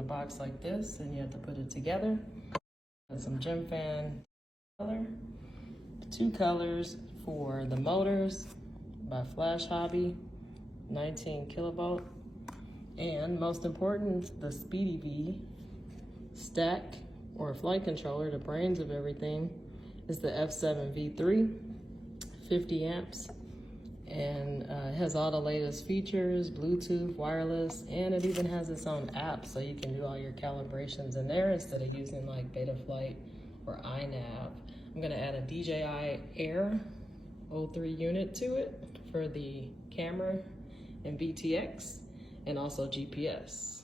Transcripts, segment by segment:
a box like this, and you have to put it together. And some gym fan color, 2 colors for the motors by Flash Hobby, 19 kilovolt, and most important, the Speedy Bee stack or flight controller, the brains of everything, is the F7 V3, 50 amps, and it has all the latest features, Bluetooth, wireless, and it even has its own app, so you can do all your calibrations in there instead of using like Betaflight or iNav. I'm gonna add a DJI Air 03 unit to it for the camera and VTX, and also GPS.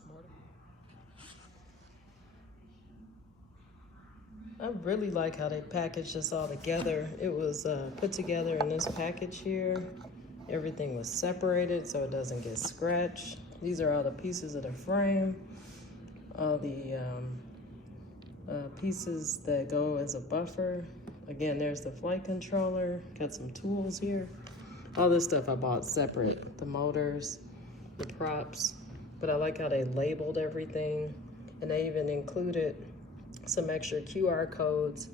I really like how they packaged this all together. It was put together in this package here. Everything was separated so it doesn't get scratched. These are all the pieces of the frame, all the pieces that go as a buffer. Again, there's the flight controller, got some tools here. All this stuff I bought separate, the motors, the props, but I like how they labeled everything, and they even included some extra QR codes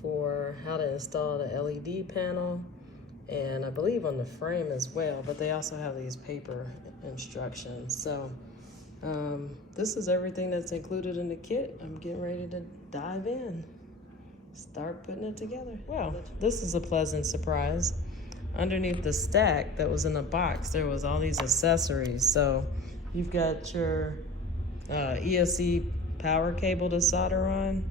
for how to install the LED panel, and I believe on the frame as well, but they also have these paper instructions. So this is everything that's included in the kit. I'm getting ready to dive in, start putting it together. Well, this is a pleasant surprise. Underneath the stack that was in the box, there was all these accessories. So you've got your ESC power cable to solder on.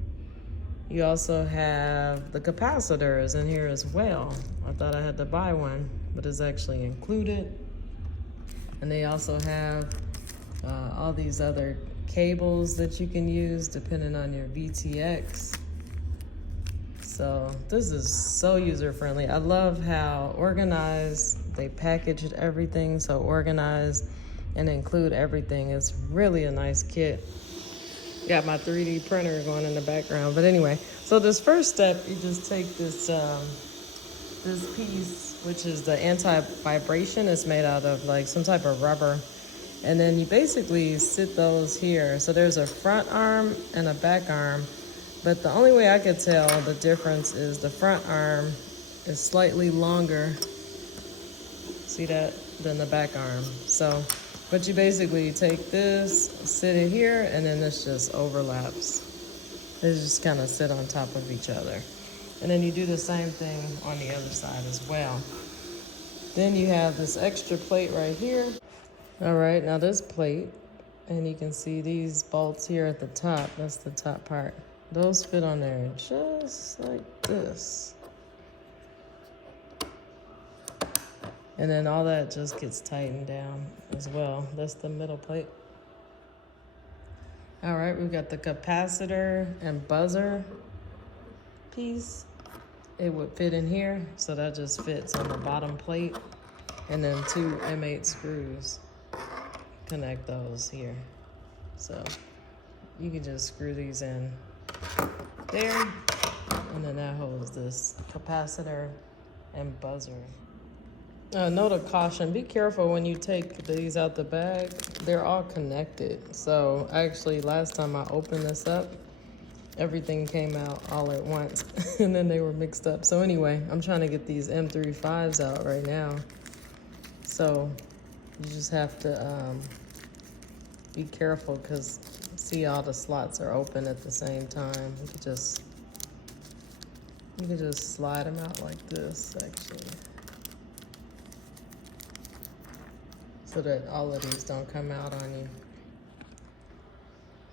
You also have the capacitors in here as well. I thought I had to buy one, but it's actually included. And they also have all these other cables that you can use depending on your VTX. So this is so user-friendly. I love how organized they packaged everything, so organized, and include everything. It's really a nice kit. Got my 3D printer going in the background. But anyway, so this first step, you just take this this piece, which is the anti-vibration. It's made out of like some type of rubber. And then you basically sit those here. So there's a front arm and a back arm. But the only way I could tell the difference is the front arm is slightly longer, see that, than the back arm. So, but you basically take this, sit it here, and then this just overlaps. They just kind of sit on top of each other. And then you do the same thing on the other side as well. Then you have this extra plate right here. All right, now this plate, and you can see these bolts here at the top, that's the top part. Those fit on there just like this. And then all that just gets tightened down as well. That's the middle plate. All right, we've got the capacitor and buzzer piece. It would fit in here, so that just fits on the bottom plate. And then 2 M8 screws connect those here. So you can just screw these in there, and then that holds this capacitor and buzzer. Note of caution, be careful when you take these out the bag. They're all connected. So actually last time I opened this up, everything came out all at once and then they were mixed up. So anyway, I'm trying to get these M35s out right now. So you just have to be careful, because see, all the slots are open at the same time. You could just slide them out like this, actually, so that all of these don't come out on you.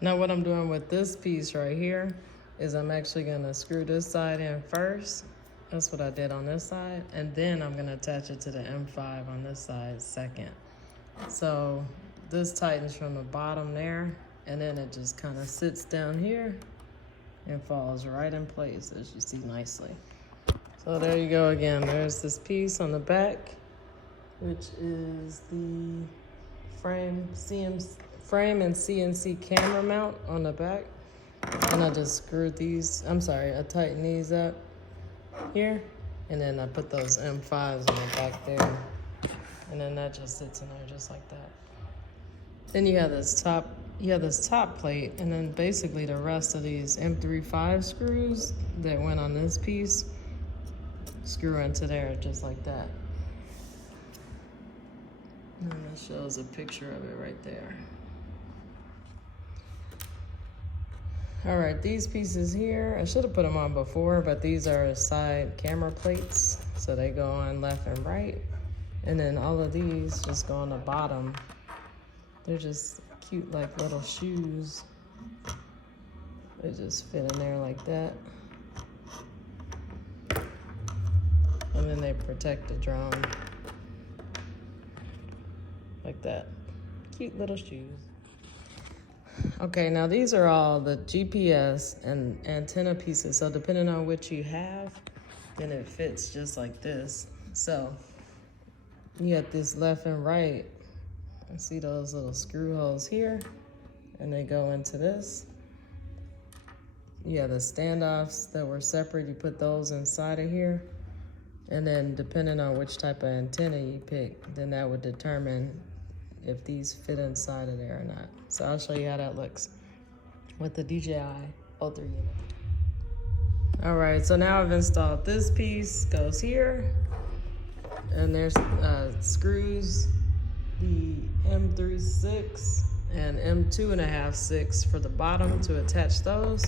Now what I'm doing with this piece right here is I'm actually gonna screw this side in first. That's what I did on this side. And then I'm gonna attach it to the M5 on this side second. So this tightens from the bottom there, and then it just kind of sits down here and falls right in place, as you see nicely. So there you go again. There's this piece on the back, which is the frame and CNC camera mount on the back. And I just screwed these, I tightened these up here, and then I put those M5s in the back there. And then that just sits in there just like that. Then you have this top you have this top plate, and then basically the rest of these M35 screws that went on this piece screw into there just like that. And that shows a picture of it right there. All right, these pieces here, I should have put them on before, but these are side camera plates, so they go on left and right. And then all of these just go on the bottom. They're just cute, like little shoes. They just fit in there like that. And then they protect the drone like that. Cute little shoes. Okay, now these are all the GPS and antenna pieces. So depending on which you have, then it fits just like this. So you got this left and right. I see those little screw holes here, and they go into this. You have the standoffs that were separate. You put those inside of here. And then depending on which type of antenna you pick, then that would determine if these fit inside of there or not. So I'll show you how that looks with the DJI O3 unit. All right, so now I've installed this piece, goes here, and there's screws, the M3/6 and M2.5/6 for the bottom to attach those.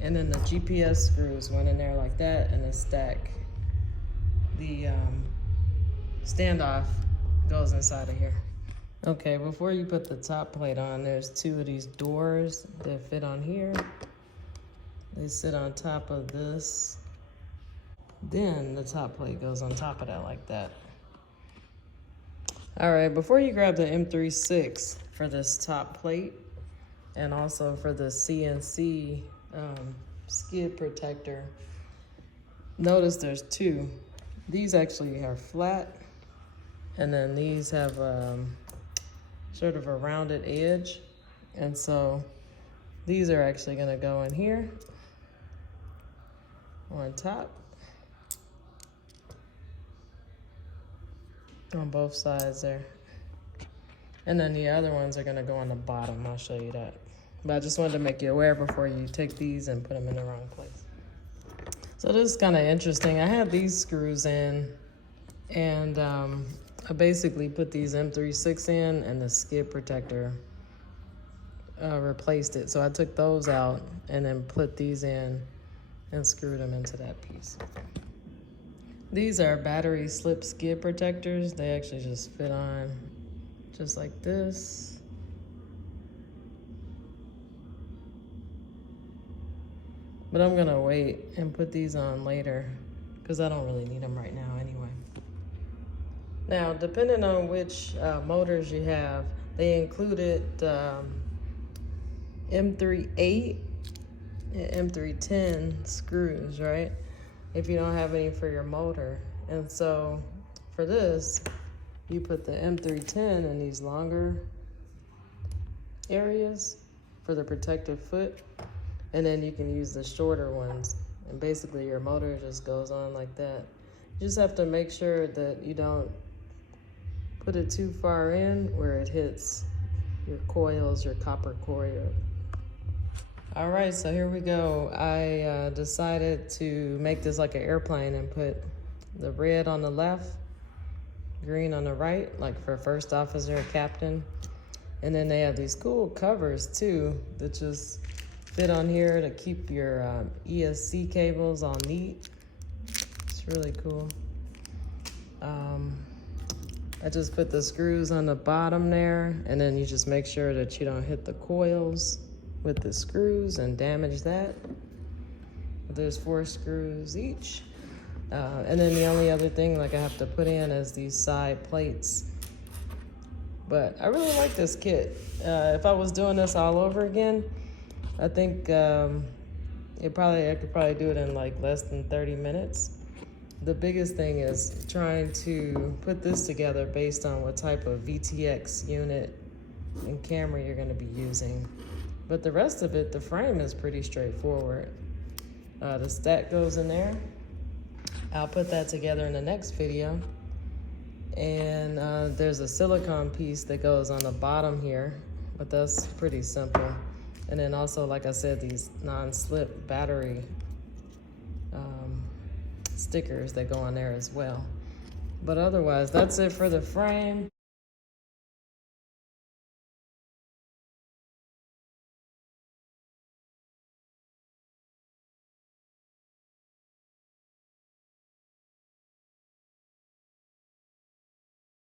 And then the GPS screws went in there like that, and the stack. The standoff goes inside of here. Okay, before you put the top plate on, there's two of these doors that fit on here. They sit on top of this. Then the top plate goes on top of that like that. All right, before you grab the M3/6 for this top plate, and also for the CNC skid protector, notice there's two. These actually are flat, and then these have sort of a rounded edge. And so these are actually gonna go in here on top on both sides there. And then the other ones are gonna go on the bottom. I'll show you that. But I just wanted to make you aware before you take these and put them in the wrong place. So this is kind of interesting. I had these screws in, and I basically put these M3/6 in, and the skid protector replaced it. So I took those out and then put these in and screwed them into that piece. These are battery slip skid protectors. They actually just fit on just like this. But I'm gonna wait and put these on later because I don't really need them right now anyway. Now, depending on which motors you have, they included M3/8 and M310 screws, right? If you don't have any for your motor. And so for this, you put the M310 in these longer areas for the protective foot, and then you can use the shorter ones. And basically your motor just goes on like that. You just have to make sure that you don't put it too far in where it hits your coils, your copper coil. All right, so here we go. I decided to make this like an airplane and put the red on the left, green on the right, like for first officer, captain. And then they have these cool covers too that just fit on here to keep your ESC cables all neat. It's really cool. I just put the screws on the bottom there, and then you just make sure that you don't hit the coils with the screws and damage that. There's 4 screws each. And then the only other thing like I have to put in is these side plates. But I really like this kit. If I was doing this all over again, I think I could probably do it in like less than 30 minutes. The biggest thing is trying to put this together based on what type of VTX unit and camera you're gonna be using. But the rest of it, the frame is pretty straightforward. The stack goes in there. I'll put that together in the next video. And there's a silicone piece that goes on the bottom here but that's pretty simple. And then also, like I said, these non-slip battery stickers that go on there as well. But otherwise, that's it for the frame.